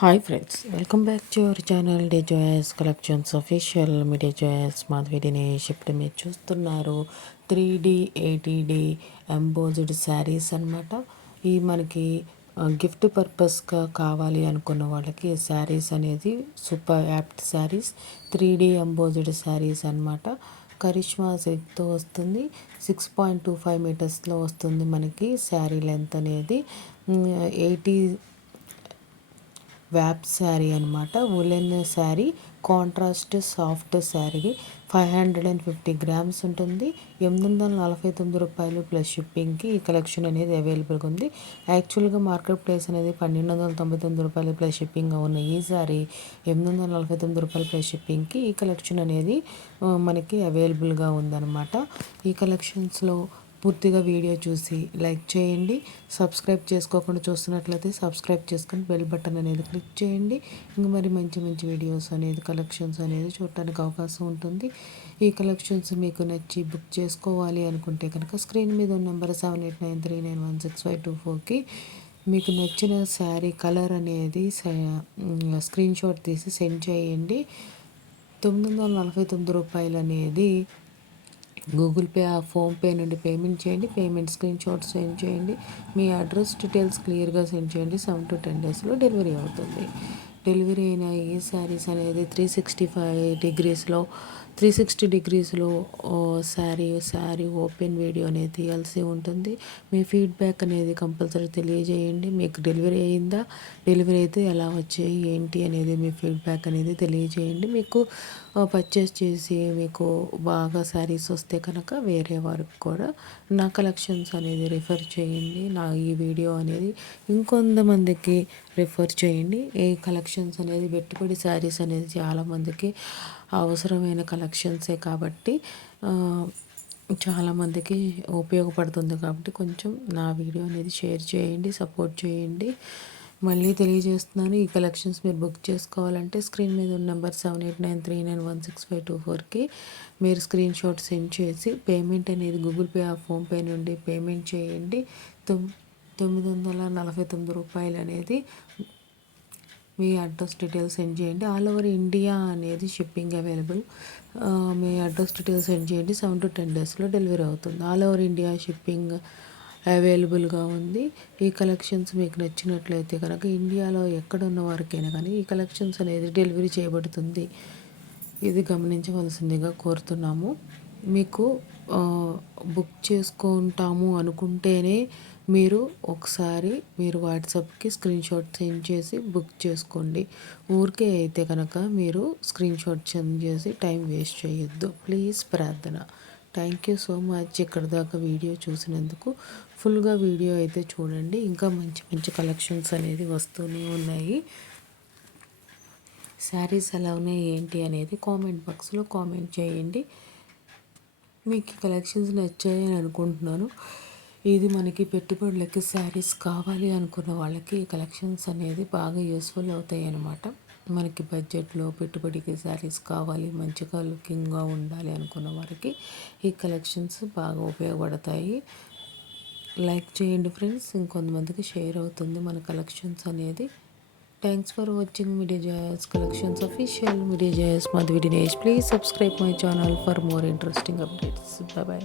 Hi friends, welcome back to our channel day joyous collections official. మీ day joyous Madhavi Dinesh. ఇప్పుడు మీరు చూస్తున్నారు 3D 80D embossed saris అనమాట. ఈ మనకి గిఫ్ట్ పర్పస్గా కావాలి అనుకున్న వాళ్ళకి శారీస్ అనేది super apt saris. 3D embossed saris అనమాట. కరిష్మా సిల్క్తో వస్తుంది. 6.25 మీటర్స్లో వస్తుంది మనకి శారీ లెంత్ అనేది. 80 వ్యాప్ శారీ అనమాట. Woollen sari, contrast soft sari. 550 grams ఉంటుంది. 849 రూపాయలు ప్లస్ షిప్పింగ్కి ఈ కలెక్షన్ అనేది అవైలబుల్గా ఉంది. యాక్చువల్గా మార్కెట్ ప్రైస్ అనేది 1299 రూపాయలు ప్లస్ షిప్పింగ్ ఉన్న ఈ శారీ 849 రూపాయలు ప్లస్ షిప్పింగ్కి ఈ కలెక్షన్ అనేది మనకి అవైలబుల్గా ఉందన్నమాట. ఈ కలెక్షన్స్లో పూర్తిగా వీడియో చూసి లైక్ చేయండి. సబ్స్క్రైబ్ చేసుకోకుండా చూస్తున్నట్లయితే సబ్స్క్రైబ్ చేసుకొని బెల్ బటన్ అనేది క్లిక్ చేయండి. ఇంకా మరి మంచి మంచి వీడియోస్ అనేది కలెక్షన్స్ అనేది చూడటానికి అవకాశం ఉంటుంది. ఈ కలెక్షన్స్ మీకు నచ్చి బుక్ చేసుకోవాలి అనుకుంటే కనుక స్క్రీన్ మీద ఉన్న నెంబర్ 7893916524కి మీకు నచ్చిన శారీ కలర్ అనేది స్క్రీన్ షాట్ తీసి సెండ్ చేయండి. 949 రూపాయలు అనేది గూగుల్ పే, ఫోన్పే నుండి పేమెంట్ చేయండి. పేమెంట్ స్క్రీన్ షాట్ సెండ్ చేయండి. మీ అడ్రస్ డీటెయిల్స్ క్లియర్గా సెండ్ చేయండి. 7 to 10 డేస్లో డెలివరీ అవుతుంది. డెలివరీ అయిన ఈ శారీస్ అనేది 360 డిగ్రీస్లో శారీ ఓపెన్ వీడియో అనేది తీయాల్సి ఉంటుంది. మీ ఫీడ్బ్యాక్ అనేది కంపల్సరీ తెలియజేయండి. మీకు డెలివరీ అయిందా, డెలివరీ అయితే ఎలా వచ్చాయి ఏంటి అనేది మీ ఫీడ్బ్యాక్ అనేది తెలియజేయండి. మీకు పర్చేస్ చేసి మీకు బాగా శారీస్ వస్తే కనుక వేరే వారికి కూడా నా కలెక్షన్స్ అనేది రిఫర్ చేయండి. నా ఈ వీడియో అనేది ఇంకొంతమందికి రిఫర్ చేయండి. ఈ కలెక్షన్స్ అనేది పెట్టుబడి శారీస్ అనేది చాలామందికి అవసరమైన కలెక్షన్సే కాబట్టి చాలామందికి ఉపయోగపడుతుంది. కాబట్టి కొంచెం నా వీడియో అనేది షేర్ చేయండి, సపోర్ట్ చేయండి. మళ్ళీ తెలియజేస్తున్నాను, ఈ కలెక్షన్స్ మీరు బుక్ చేసుకోవాలంటే స్క్రీన్ మీద ఉన్న నెంబర్ 7893916524కి మీరు స్క్రీన్ షాట్ సెండ్ చేసి పేమెంట్ అనేది గూగుల్ పే, ఫోన్పే నుండి పేమెంట్ చేయండి. 949 రూపాయలు అనేది మీ అడ్రస్ డీటెయిల్స్ సెండ్ చేయండి. ఆల్ ఓవర్ ఇండియా అనేది షిప్పింగ్ అవైలబుల్. మీ అడ్రస్ డీటెయిల్స్ సెండ్ చేయండి. 7 to 10 డేస్లో డెలివరీ అవుతుంది. ఆల్ ఓవర్ ఇండియా షిప్పింగ్ అవైలబుల్గా ఉంది. ఈ కలెక్షన్స్ మీకు నచ్చినట్లయితే కనుక ఇండియాలో ఎక్కడ ఉన్న వారికైనా కానీ ఈ కలెక్షన్స్ అనేది డెలివరీ చేయబడుతుంది. ఇది గమనించవలసిందిగా కోరుతున్నాము. మీకు బుక్ చేసుకుంటాము అనుకుంటేనే మీరు ఒకసారి వాట్సాప్కి స్క్రీన్ షాట్ సెండ్ చేసి బుక్ చేసుకోండి. ఊరికే అయితే కనుక మీరు స్క్రీన్ షాట్ సెండ్ చేసి టైం వేస్ట్ చేయొద్దు. ప్లీజ్ ప్రార్థన. Thank you so much. ఇక్కడ దాకా వీడియో చూసినందుకు. ఫుల్గా వీడియో అయితే చూడండి. ఇంకా మంచి మంచి కలెక్షన్స్ అనేది వస్తూనే ఉన్నాయి. శారీస్ ఎలా ఉన్నాయి ఏంటి అనేది కామెంట్ బాక్స్లో కామెంట్ చేయండి. మీకు కలెక్షన్స్ నచ్చాయని అనుకుంటున్నాను. ఇది మనకి పెట్టుబడులకి శారీస్ కావాలి అనుకున్న వాళ్ళకి ఈ కలెక్షన్స్ అనేది బాగా యూస్ఫుల్ అవుతాయి అన్నమాట. మనకి బడ్జెట్లో పెట్టుబడికి శారీస్ కావాలి, మంచిగా లుకింగ్గా ఉండాలి అనుకున్న వారికి ఈ కలెక్షన్స్ బాగా ఉపయోగపడతాయి. లైక్ చేయండి ఫ్రెండ్స్, ఇంకొంతమందికి షేర్ అవుతుంది మన కలెక్షన్స్ అనేది. Thanks for watching media Joyce collections official. Media Joyce Madhavi Dinesh. Please subscribe my channel for more interesting updates. Bye bye.